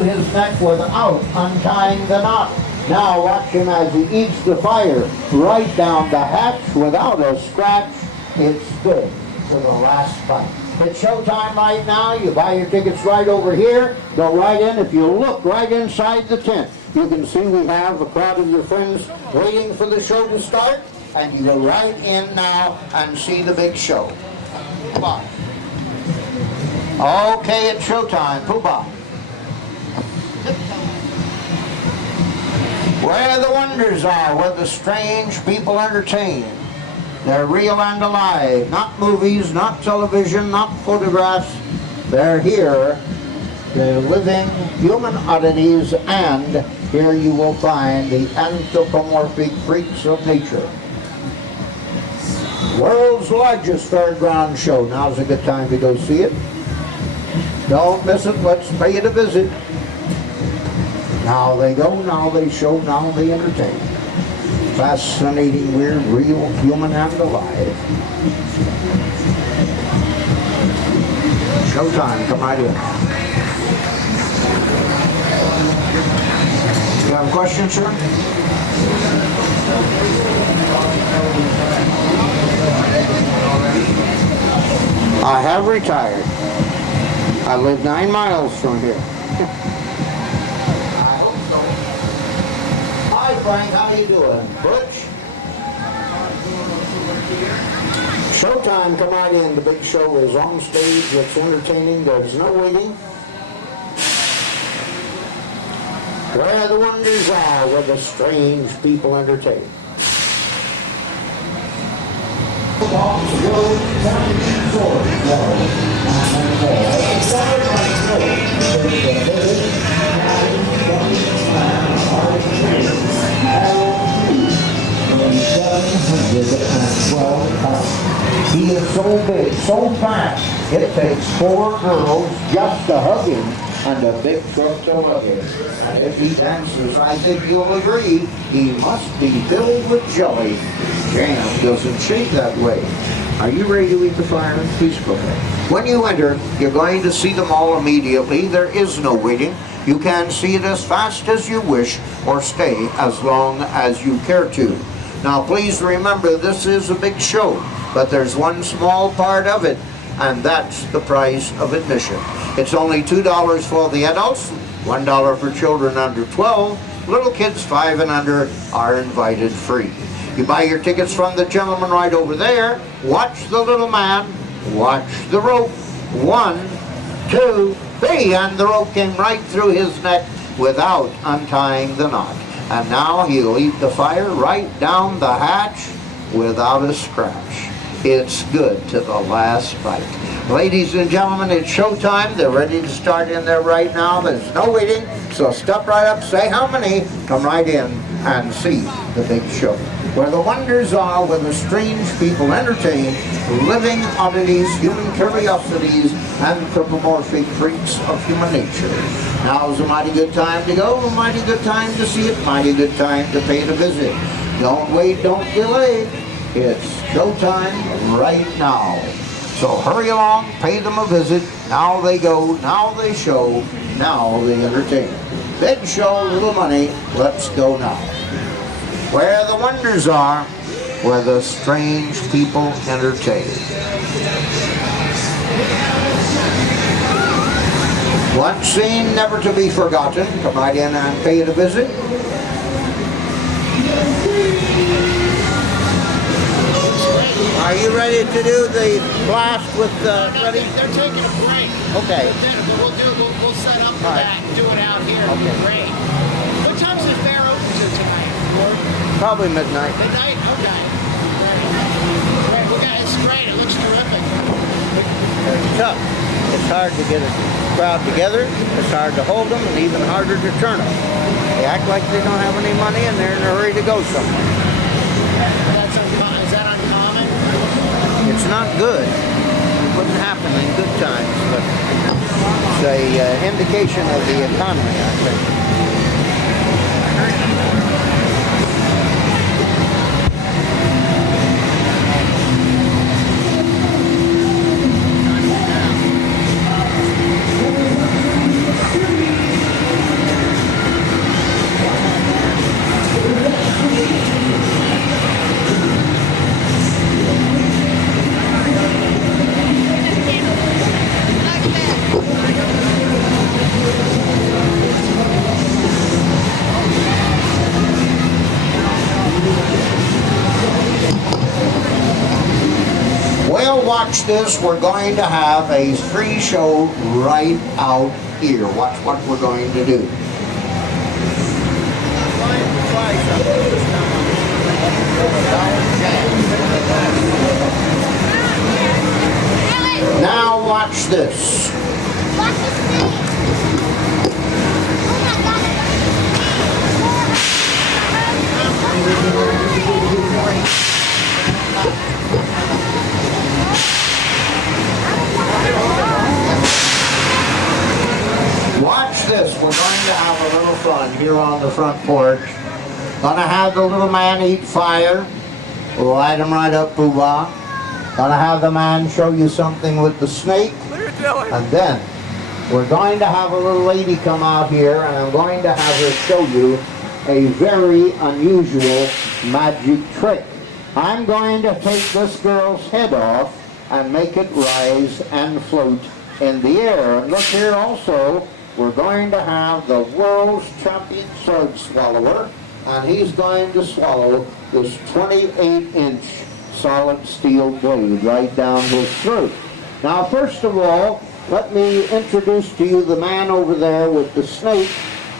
through his neck without untying the knot. Now watch him as he eats the fire right down the hatch without a scratch. It's good to the last bite. It's showtime right now. You buy your tickets right over here. Go right in. If you look right inside the tent, you can see we have a crowd of your friends waiting for the show to start. And you go right in now and see the big show. Bye. Okay, it's showtime. Poobah. Where the wonders are, where the strange people entertain. They're real and alive, not movies, not television, not photographs. They're here. They're living human oddities, and here you will find the anthropomorphic freaks of nature. World's largest fairground show. Now's a good time to go see it. Don't miss it. Let's pay it a visit. Now they go, now they show, now they entertain. Fascinating, weird, real, human, and alive. Showtime, come right in. You have a question, sir? I have retired. I live 9 miles from here. Hi Frank, how you doing? Butch? Showtime, come right in. The big show is on stage. It's entertaining. There's no waiting. Where the wonders are, where the strange people entertain. He is so big, so fat, it takes 4 girls just to hug him and a big truck to love him. And if he dances, I think you'll agree, he must be filled with jelly. Jam doesn't shake that way. Are you ready to eat the fire? Please go ahead. When you enter, you're going to see them all immediately. There is no waiting. You can see it as fast as you wish or stay as long as you care to. Now please remember, this is a big show, but there's one small part of it, and that's the price of admission. It's only $2 for the adults, $1 for children under 12. Little kids 5 and under are invited free. You buy your tickets from the gentleman right over there. Watch the little man. Watch the rope. 1, 2, 3, and the rope came right through his neck without untying the knot. And now he'll eat the fire right down the hatch without a scratch. It's good to the last bite. Ladies and gentlemen, it's showtime. They're ready to start in there right now. There's no waiting, so step right up, say how many, come right in and see the big show. Where the wonders are, where the strange people entertain, living oddities, human curiosities, anthropomorphic freaks of human nature. Now's a mighty good time to go, a mighty good time to see it, mighty good time to pay the visit. Don't wait, don't delay. It's showtime right now. So hurry along, pay them a visit. Now they go, now they show, now they entertain. Big show, little money, let's go now. Where the wonders are, where the strange people entertain. One scene never to be forgotten. Come right in and pay it a visit. Are you ready to do the blast with ready? They're taking a break. Okay. We'll set up for that and do it out here. Okay. Great. What time's the fair open to tonight? Probably midnight. Midnight? Okay. Great. It's great. It looks terrific. It's tough. It's hard to get a crowd together. It's hard to hold them, and even harder to turn them. They act like they don't have any money, and they're in a hurry to go somewhere. Is that uncommon? It's not good. It wouldn't happen in good times, but it's an indication of the economy, I think. watch this. We're going to have a free show right out here. Watch what we're going to do. Now watch this. Watch this thing. Oh my God. Watch this. We're going to have a little fun here on the front porch. Gonna have the little man eat fire. We'll light him right up, boo-bah. Gonna have the man show you something with the snake. And then we're going to have a little lady come out here, and I'm going to have her show you a very unusual magic trick. I'm going to take this girl's head off and make it rise and float in the air. And look here also, we're going to have the world's champion sword swallower, and he's going to swallow this 28-inch solid steel blade right down his throat. Now, first of all, let me introduce to you the man over there with the snake.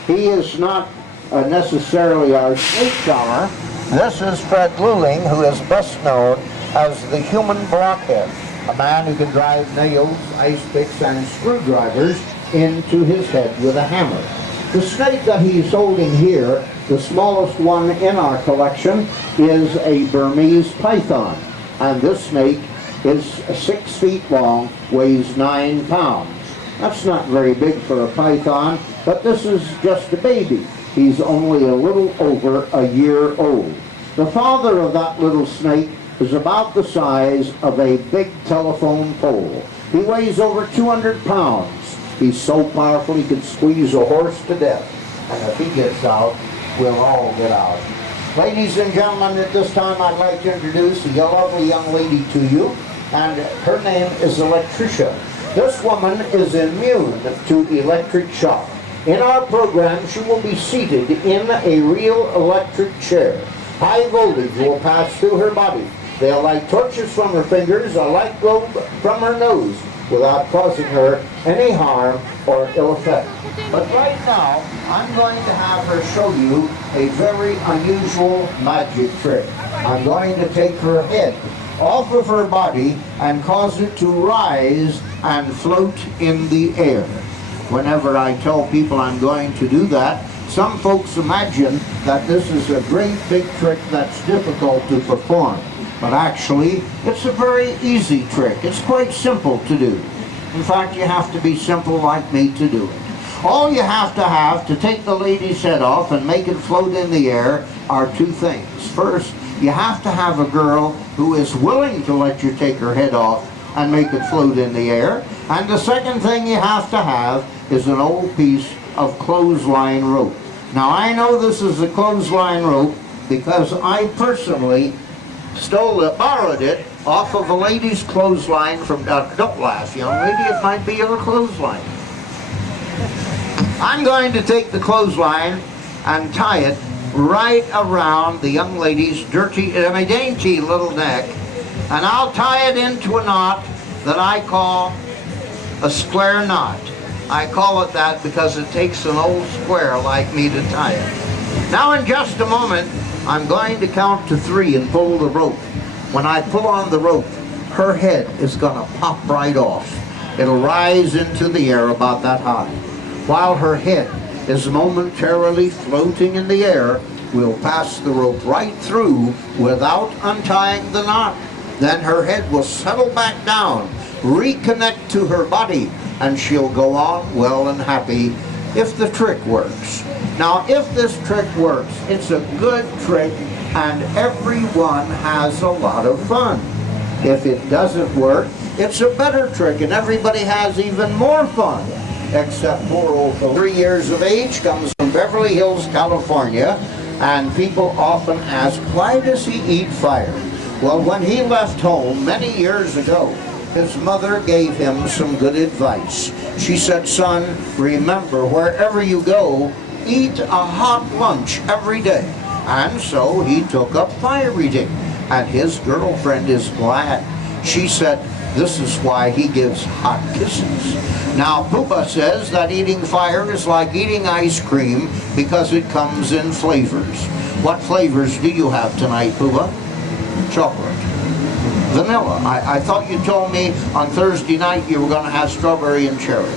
He is not necessarily our snake charmer. This is Fred Luling, who is best known as the human blockhead, a man who can drive nails, ice picks, and screwdrivers into his head with a hammer. The snake that he's holding here, the smallest one in our collection, is a Burmese python. And this snake is 6 feet long, weighs 9 pounds. That's not very big for a python, but this is just a baby. He's only a little over a year old. The father of that little snake is about the size of a big telephone pole. He weighs over 200 pounds. He's so powerful he could squeeze a horse to death. And if he gets out, we'll all get out. Ladies and gentlemen, at this time I'd like to introduce a lovely young lady to you, and her name is Electricia. This woman is immune to electric shock. In our program, she will be seated in a real electric chair. High voltage will pass through her body. They'll light torches from her fingers, a light globe from her nose, without causing her any harm or ill effect. But right now, I'm going to have her show you a very unusual magic trick. I'm going to take her head off of her body and cause it to rise and float in the air. Whenever I tell people I'm going to do that, some folks imagine that this is a great big trick that's difficult to perform. But actually, it's a very easy trick. It's quite simple to do. In fact, you have to be simple like me to do it. All you have to take the lady's head off and make it float in the air are two things. First, you have to have a girl who is willing to let you take her head off and make it float in the air. And the second thing you have to have is an old piece of clothesline rope. Now, I know this is a clothesline rope because I personally borrowed it off of a lady's clothesline from, don't laugh, young lady, it might be your clothesline. I'm going to take the clothesline and tie it right around the young lady's dainty little neck, and I'll tie it into a knot that I call a square knot. I call it that because it takes an old square like me to tie it. Now in just a moment, I'm going to count to 3 and pull the rope. When I pull on the rope, her head is going to pop right off. It'll rise into the air about that high. While her head is momentarily floating in the air, we'll pass the rope right through without untying the knot. Then her head will settle back down, reconnect to her body, and she'll go on well and happy if the trick works. Now, if this trick works, it's a good trick and everyone has a lot of fun. If it doesn't work, it's a better trick and everybody has even more fun. Except poor old 3 years of age, comes from Beverly Hills, California, and people often ask, why does he eat fire? Well, when he left home many years ago, his mother gave him some good advice. She said, son, remember, wherever you go, eat a hot lunch every day. And so he took up fire eating, and his girlfriend is glad. She said, This is why he gives hot kisses. Now, Poopa says that eating fire is like eating ice cream because it comes in flavors. What flavors do you have tonight, Poopa? Chocolate. Vanilla. I thought you told me on Thursday night you were going to have strawberry and cherry.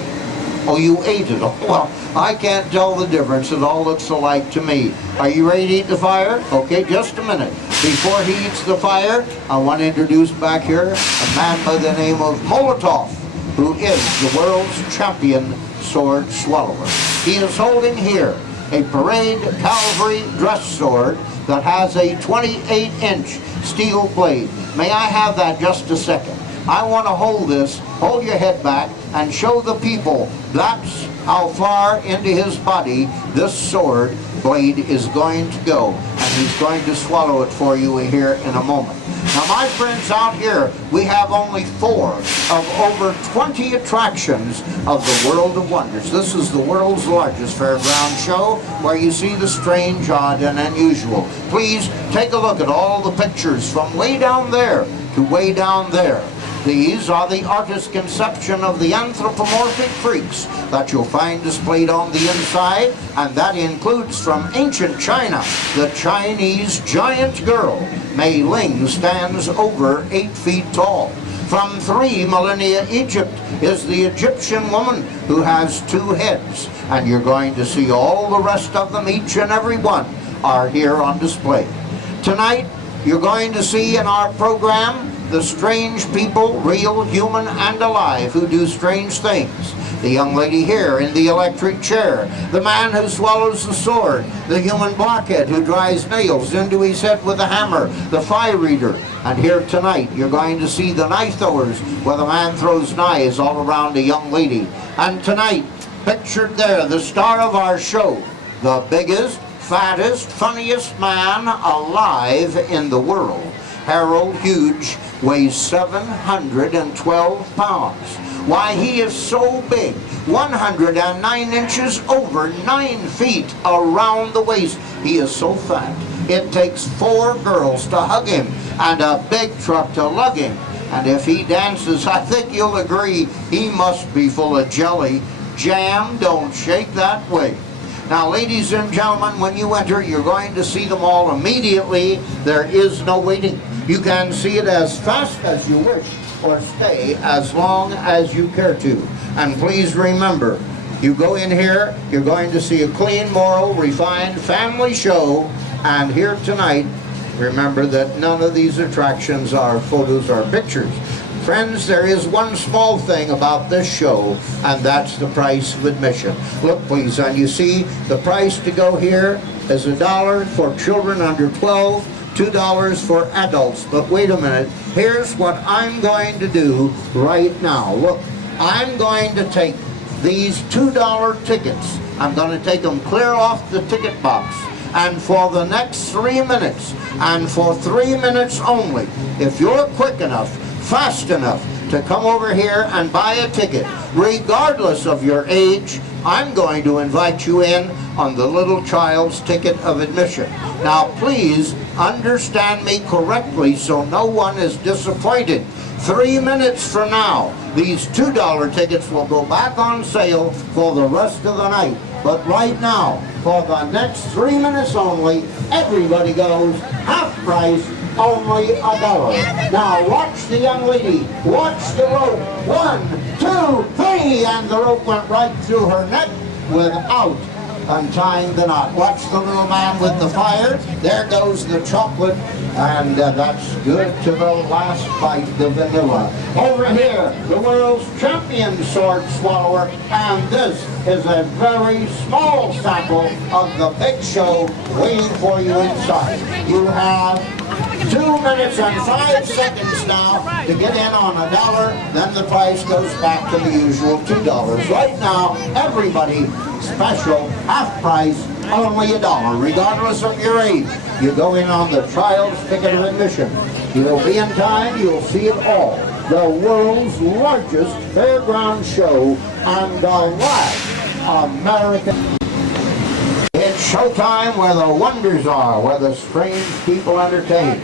Oh, you ate it. Oh, well, I can't tell the difference. It all looks alike to me. Are you ready to eat the fire? Okay, just a minute. Before he eats the fire, I want to introduce back here a man by the name of Molotov, who is the world's champion sword swallower. He is holding here a parade cavalry dress sword that has a 28-inch steel blade. May I have that just a second? I want to hold this, hold your head back, and show the people that's how far into his body this sword blade is going to go. And he's going to swallow it for you here in a moment. Now, my friends out here, we have only 4 of over 20 attractions of the World of Wonders. This is the world's largest fairground show where you see the strange, odd, and unusual. Please take a look at all the pictures from way down there to way down there. These are the artist's conception of the anthropomorphic freaks that you'll find displayed on the inside, and that includes from ancient China, the Chinese giant girl. Mei Ling stands over 8 feet tall. From 3 millennia Egypt is the Egyptian woman who has 2 heads, and you're going to see all the rest of them, each and every one, are here on display. Tonight, you're going to see in our program the strange people, real, human, and alive, who do strange things. The young lady here in the electric chair, the man who swallows the sword, the human blockhead who drives nails into his head with a hammer, the fire reader. And here tonight, you're going to see the knife throwers, where the man throws knives all around a young lady. And tonight, pictured there, the star of our show, the biggest, fattest, funniest man alive in the world. Harold Huge weighs 712 pounds. Why, he is so big, 109 inches over 9 feet around the waist. He is so fat. It takes 4 girls to hug him and a big truck to lug him. And if he dances, I think you'll agree, he must be full of jelly. Jam don't shake that way. Now, ladies and gentlemen, when you enter, you're going to see them all immediately. There is no waiting. You can see it as fast as you wish, or stay as long as you care to. And please remember, you go in here, you're going to see a clean, moral, refined family show. And here tonight, remember that none of these attractions are photos or pictures. Friends, there is one small thing about this show, and that's the price of admission. Look, please, and you see the price to go here is $1 for children under 12, $2 for adults. But wait a minute, here's what I'm going to do right now. Look, I'm going to take these $2 tickets, I'm going to take them clear off the ticket box, and for the next 3 minutes, and for 3 minutes only, if you're quick enough, fast enough to come over here and buy a ticket, regardless of your age, I'm going to invite you in on the little child's ticket of admission. Now, please understand me correctly so no one is disappointed. 3 minutes from now, these $2 tickets will go back on sale for the rest of the night. But right now, for the next 3 minutes only, everybody goes half price, only $1. Now watch the young lady, watch the rope. 1, 2, 3, and the rope went right through her neck without untying the knot. Watch the little man with the fire. There goes the chocolate, and that's good to the last bite, the vanilla. Over here, the world's champion sword swallower, and this is a very small sample of the big show waiting for you inside. You have 2 minutes and 5 seconds now to get in on $1, then the price goes back to the usual $2. Right now, everybody special, half price, only $1, regardless of your age. You go in on the child's ticket of admission. You'll be in time, you'll see it all. The world's largest fairground show and the last American. It's showtime where the wonders are, where the strange people entertain.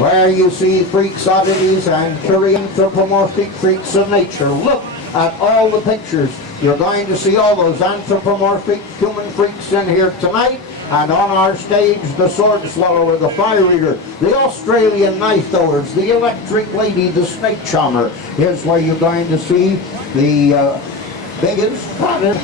where you see freaks, oddities, and anthropomorphic freaks of nature. Look at all the pictures. You're going to see all those anthropomorphic human freaks in here tonight. And on our stage, the sword swallower, the fire eater, the Australian knife throwers, the electric lady, the snake charmer. Here's where you're going to see the biggest, fattest,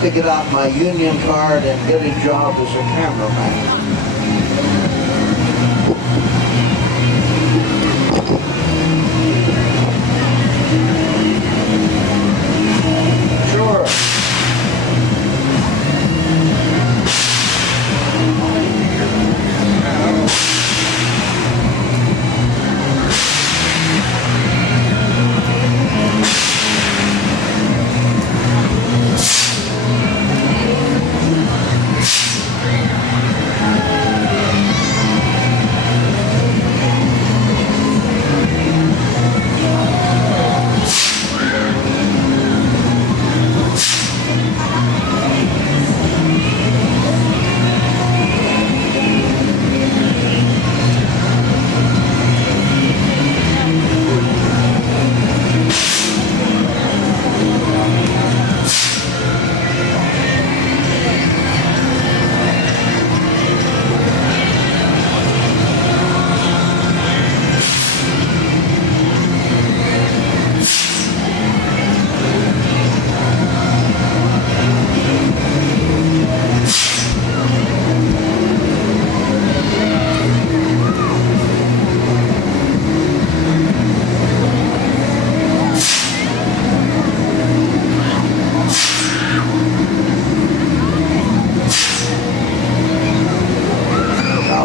to get out my union card and get a job as a cameraman. Sure.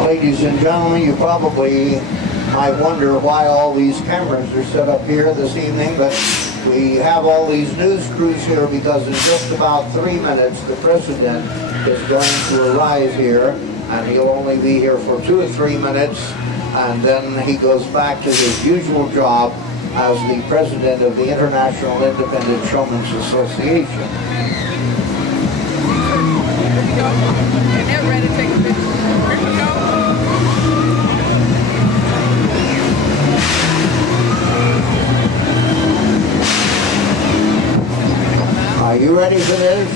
Ladies and gentlemen, you probably might wonder why all these cameras are set up here this evening, but we have all these news crews here because in just about 3 minutes the President is going to arrive here, and he'll only be here for 2 or 3 minutes, and then he goes back to his usual job as the President of the International Independent Showmen's Association. Here we go. And they're ready to take a picture. Here we go. Are you ready for this?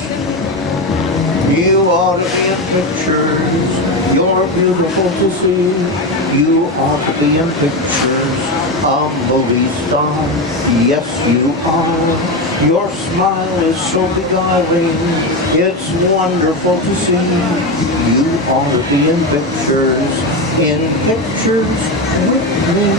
You ought to be in pictures. You're beautiful to see. You ought to be in pictures. A movie star. Yes, you are. Your smile is so beguiling. It's wonderful to see. You ought to be in pictures. In pictures with me.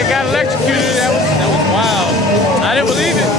that got electrocuted, that was wild. I didn't believe it.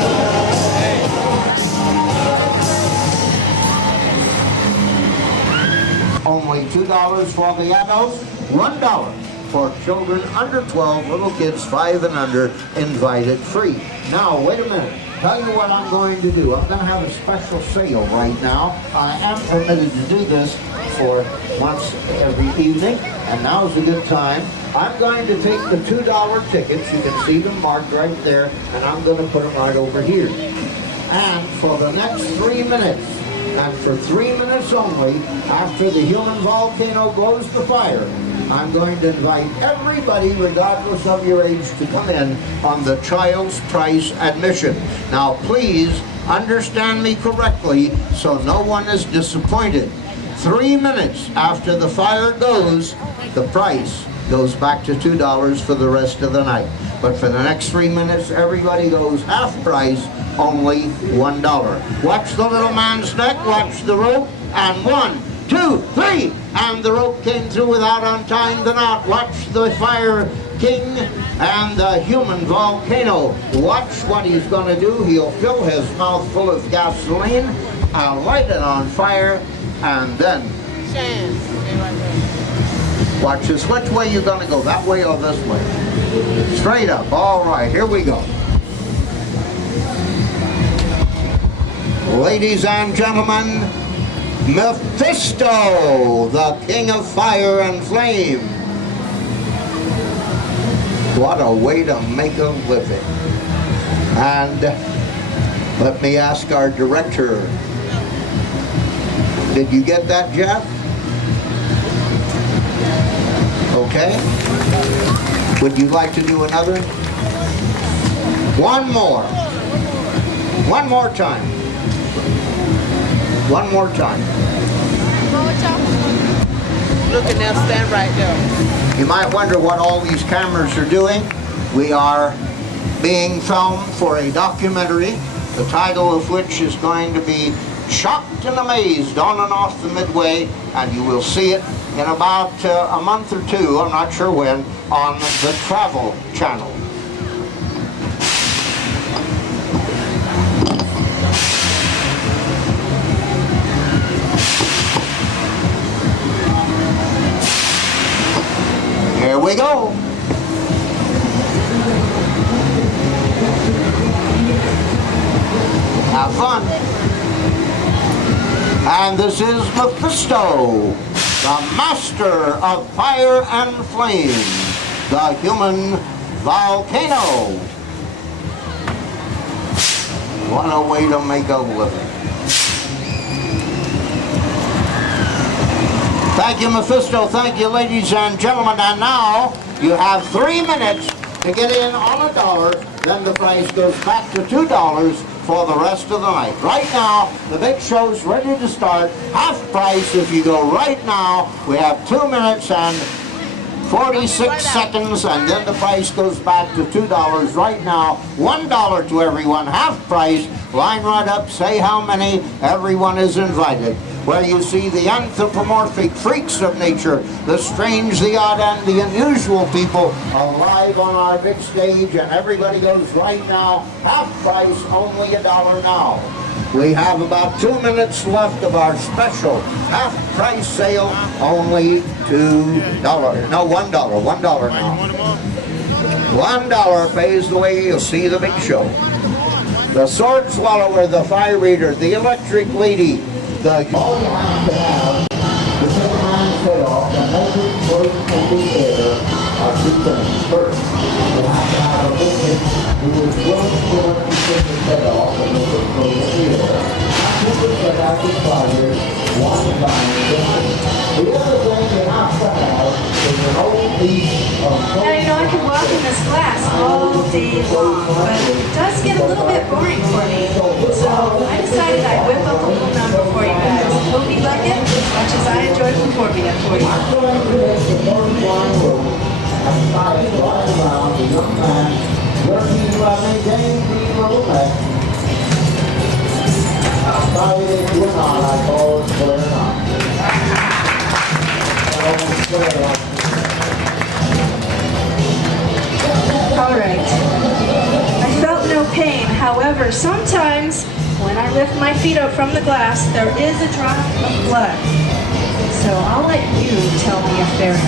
Only $2 for the adults, $1 for children under 12, little kids 5 and under, invited free. Now, wait a minute. Tell you what I'm going to do. I'm going to have a special sale right now. I am permitted to do this for once every evening, and now's a good time. I'm going to take the $2 tickets. You can see them marked right there, and I'm going to put them right over here. And for the next 3 minutes, and for 3 minutes only, after the human volcano blows the fire, I'm going to invite everybody, regardless of your age, to come in on the child's price admission. Now, please understand me correctly so no one is disappointed. 3 minutes after the fire goes, the price goes back to $2 for the rest of the night. But for the next 3 minutes, everybody goes half price, only $1. Watch the little man's neck, watch the rope, and 1, 2, 3, and the rope came through without untying the knot. Watch the fire king and the human volcano. Watch what he's going to do. He'll fill his mouth full of gasoline, light it on fire, and then watch this. Which way you going to go? That way or this way? Straight up. All right, here we go. Ladies and gentlemen, Mephisto, the king of fire and flame. What a way to make a living. And let me ask our director, did you get that, Jeff? Okay. Would you like to do another? One more. One more time. One more time. Look at them, stand right there. You might wonder what all these cameras are doing. We are being filmed for a documentary, the title of which is going to be Shocked and Amazed on and off the Midway, and you will see it in about a month or two, I'm not sure when, on the Travel Channel. Here we go. Have fun. And this is Mephisto, the master of fire and flame, the human volcano. What a way to make a living. Thank you, Mephisto. Thank you, ladies and gentlemen. And now you have 3 minutes to get in on $1. Then the price goes back to $2 for the rest of the night. Right now, the big show's ready to start. Half price if you go right now. We have 2 minutes and 46 seconds, and then the price goes back to $2 right now. $1 to everyone, half price. Line right up, say how many. Everyone is invited. Where you see the anthropomorphic freaks of nature, the strange, the odd, and the unusual people alive on our big stage, and everybody goes right now, half price, only $1 now. We have about 2 minutes left of our special half price sale, only $2. No, $1. $1 now. $1 pays the way. You'll see the big show. The sword swallower, the fire eater, the electric lady, all you have to have to take a man's head off, the measured weight and the air are 2 things. First, you have to have a witness who is willing to let you take his head off and make it go to the air. People that have to fire, one time. The other thing you have to have is an old piece of Now, you know, I could walk in this class all day long, but it does get a little bit boring for me. So I decided I'd whip up a little number for you guys. Hope you like it as much as I enjoyed performing it for you. All right. I felt no pain. However, sometimes when I lift my feet up from the glass, there is a drop of blood. So I'll let you tell me if there is.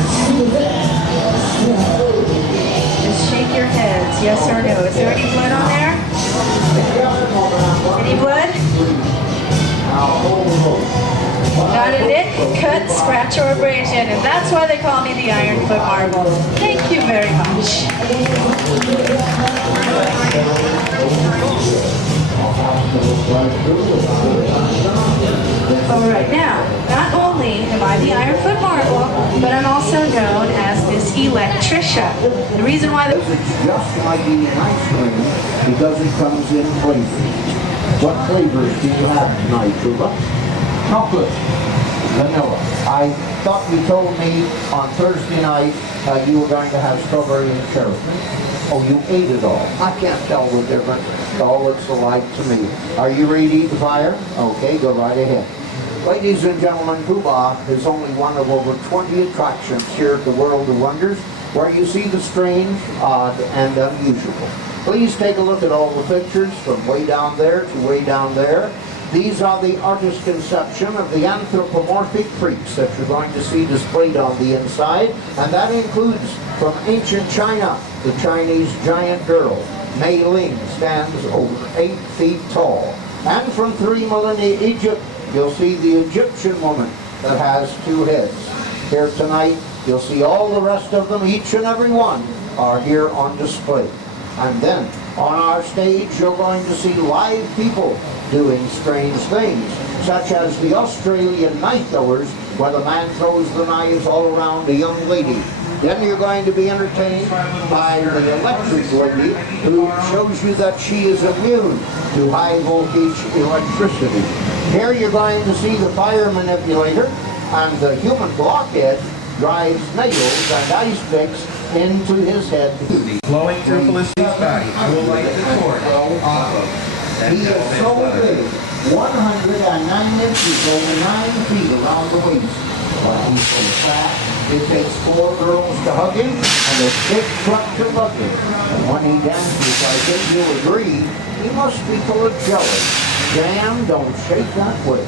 Just shake your heads, yes or no. Is there any blood on there? Any blood? Not a nick, cut, scratch, or abrasion, and that's why they call me the Ironfoot Marble. Thank you very much. All right, now, not only am I the Ironfoot Marble, but I'm also known as Miss Electricia. The reason why It's just like eating ice cream because it comes in flavors. What flavors do you have tonight, Tuba? Chocolate. Vanilla. I thought you told me on Thursday night you were going to have strawberry and cherry. Oh, you ate it all. I can't tell the difference. It all looks alike to me. Are you ready to eat the fire? Okay, go right ahead. Ladies and gentlemen, Cuba is only one of over 20 attractions here at the World of Wonders where you see the strange, odd, and unusual. Please take a look at all the pictures from way down there to way down there. These are the artist's conception of the anthropomorphic freaks that you're going to see displayed on the inside, and that includes from ancient China, the Chinese giant girl. Mei Ling stands over 8 feet tall. And from 3 millennia Egypt, you'll see the Egyptian woman that has 2 heads. Here tonight, you'll see all the rest of them, each and every one, are here on display. And then, on our stage, you're going to see live people doing strange things, such as the Australian knife throwers, where the man throws the knives all around a young lady. Then you're going to be entertained by the electric lady, who shows you that she is immune to high voltage electricity. Here you're going to see the fire manipulator, and the human blockhead drives nails and ice picks into his head. Flowing through Felicity's body. I will light the cord off of. He is so big, 109 inches, over 9 feet around the waist. But he's so fat, it takes 4 girls to hug him and a big truck to love him. And when he dances, I think you'll agree, he must be full of jelly. Jam, don't shake that way.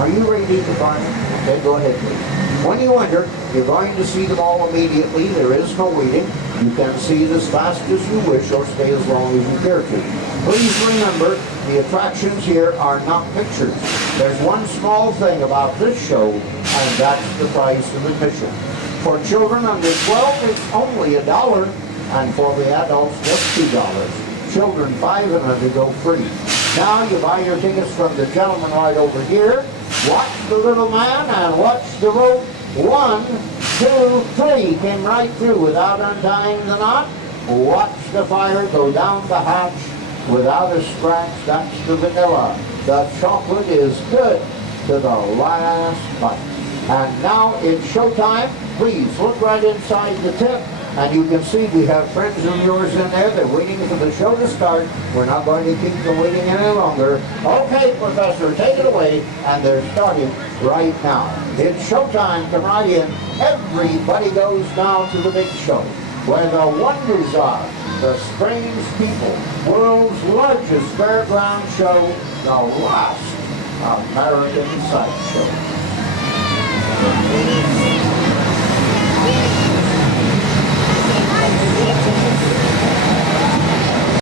Are you ready to find him? Okay, go ahead, please. When you enter, you're going to see them all immediately. There is no waiting. You can see it as fast as you wish or stay as long as you care to. Please remember, the attractions here are not pictures. There's one small thing about this show, and that's the price of admission. For children under 12, it's only $1, and for the adults, just $2. Children 5 and under go free. Now you buy your tickets from the gentleman right over here. Watch the little man and watch the rope. 1, 2, 3. Came right through without untying the knot. Watch the fire go down the hatch without a scratch. That's the vanilla. The chocolate is good to the last bite. And now it's showtime. Please look right inside the tent. And you can see we have friends of yours in there. They're waiting for the show to start. We're not going to keep them waiting any longer. Okay, Professor, take it away. And they're starting right now. It's showtime. Come right in. Everybody goes now to the big show, where the wonders are. The strange people. World's largest fairground show. The last American sideshow.